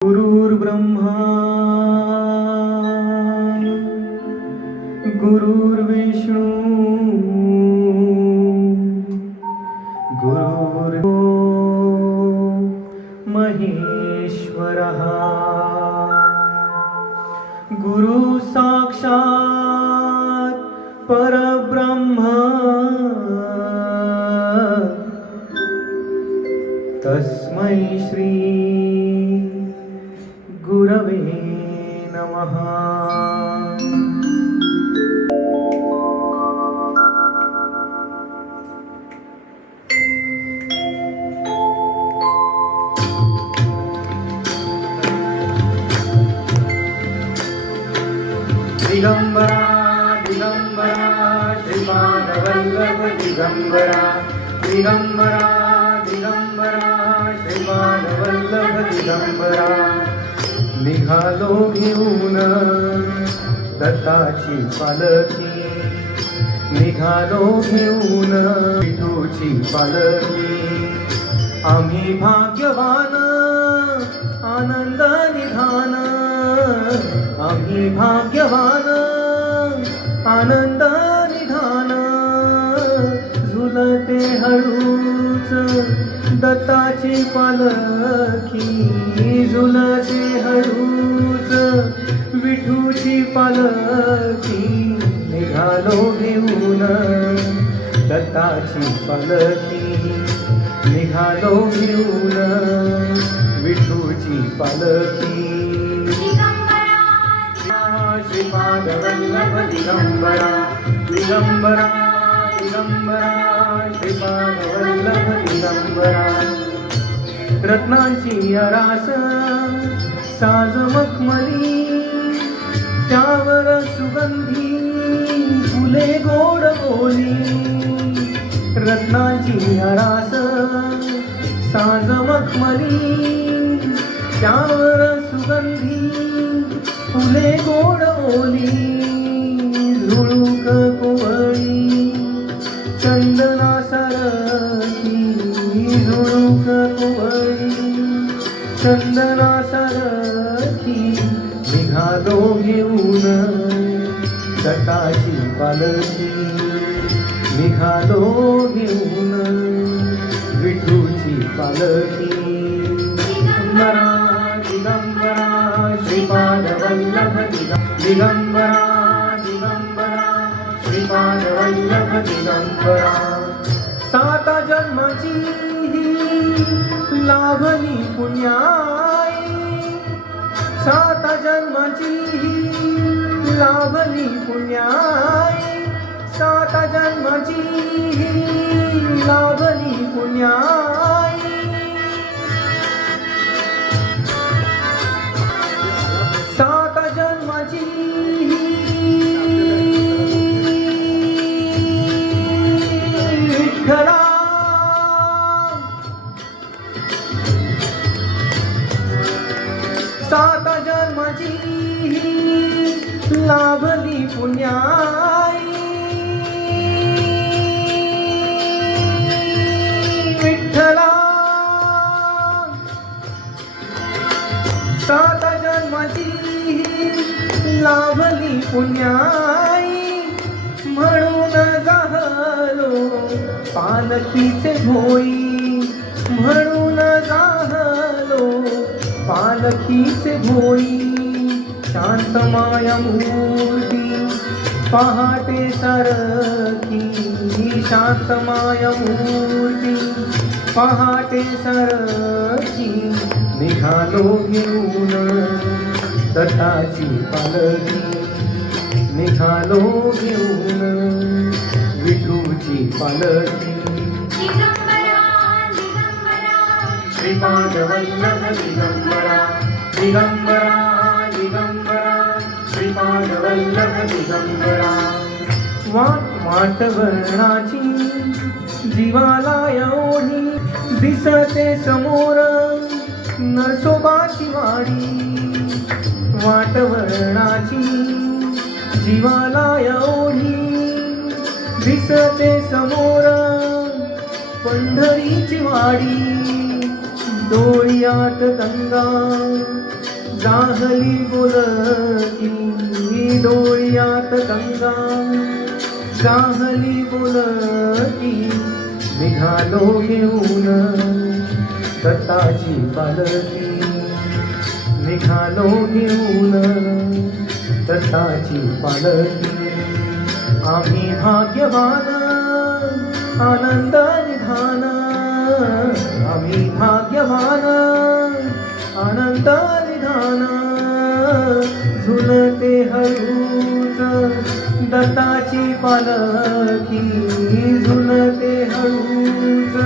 गुरुर्ब्रह्मा गुरुर्विष्णू गुरुर्देवो महेश्वरः गुरु साक्षात् परब्रह्म तस्मै श्री गुरवे नमः। दिगंबरा दिगंबरा श्रीपादवल्लभ दिगंबरा दिगंबरा दिगंबरा श्रीपादवल्लभ दिगंबरा निघालो घेऊन दत्ताची पालखी निघालो घेऊन विठूची पालखी आम्ही भाग्यवान आनंद निधान आम्ही भाग्यवान आनंद निधान झुलते हळूच दत्ताची पालखी झुलते हळूच विठूची पालखी निघालो घेऊन दत्ताची पालखी निघालो घेऊन विठूची पालखी श्रीपादवल्लभ दिगंबरा दिगंबरा दिगंबरा श्रीपादवल्लभ दिगंबरा रत्नांची आरास साज मखमली त्यावर सुगंधी फुले गोड बोली रत्नांची आरास साज मखमली त्यावर सुगंधी फुले गोड बोली झुळूक कोवळी चंदना सारखी झुळूक कोवळी चंदना सारखी निघालो घेऊन दत्ताची पालखी निघालो घेऊन विठूची पालखी दिगंबरा दिगंबरा श्रीपादवल्लभ दिगंबरा दिगंबरा श्रीपादवल्लभ दिगंबरा सात जन्माची लाभली पुण्याई सात जन्माची लाभली पुण्याई सात जन्माची लाभली पुण्याई सात जन्माची विठ्ठला सात जन्माची लाभली पुण्याई विठ्ठला सात जन्माची लाभली पुण्याई म्हणून जाहलो पालखीचे भोई म्हणून जाहलो पालखीचे भोई शांत माया मूर्ती पहाटे सारखी शांत माया मूर्ती पहाटे सारखी निघालो घेऊन दत्ताची पालखी निघालो घेऊन विठूची पालखी श्रीपादवल्लभ दिगंबरा दिगंबरा दिगंबरा श्रीपादवल्लभ दिगंबरा वाटवर्णाची जीवाला एवढी दिसते समोर नरसोबाची वाडी वाटवर्णाची जीवाला एवढी दिसते समोर पंढरीची वाडी डोळ्यात गंगा जाहली बोलती डोळ्यात गंगा, जाहली बोलती निघालो घेऊन दत्ताची पालखी, निघालो घेऊन दत्ताची पालखी. आम्ही भाग्यवान आनंद निधान, आम्ही भाग्यवान आनंद निधान. झुलते हळूच दत्ताची पालखी, झुलते हळूच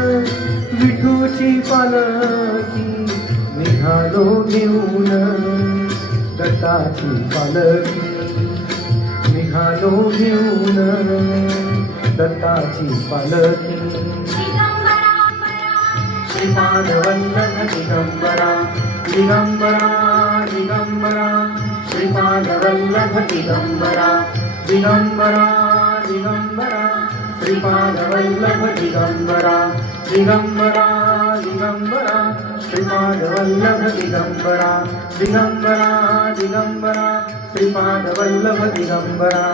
विठूची पालखी. निघालो घेऊन दत्ताची पालखी, निघालो घेऊन दत्ताची पालखी. श्रीपाद वल्लभ दिगंबरा, दिगंबरा दिगंबरा, श्रीपाद वल्लभ दिगंबरा, दिगंबरा दिगंबरा, श्रीपाद वल्लभ दिगंबरा, दिगंबरा दिगंबरा, श्रीपाद वल्लभ दिगंबरा, दिगंबरा दिगंबरा, श्रीपाद वल्लभ दिगंबरा.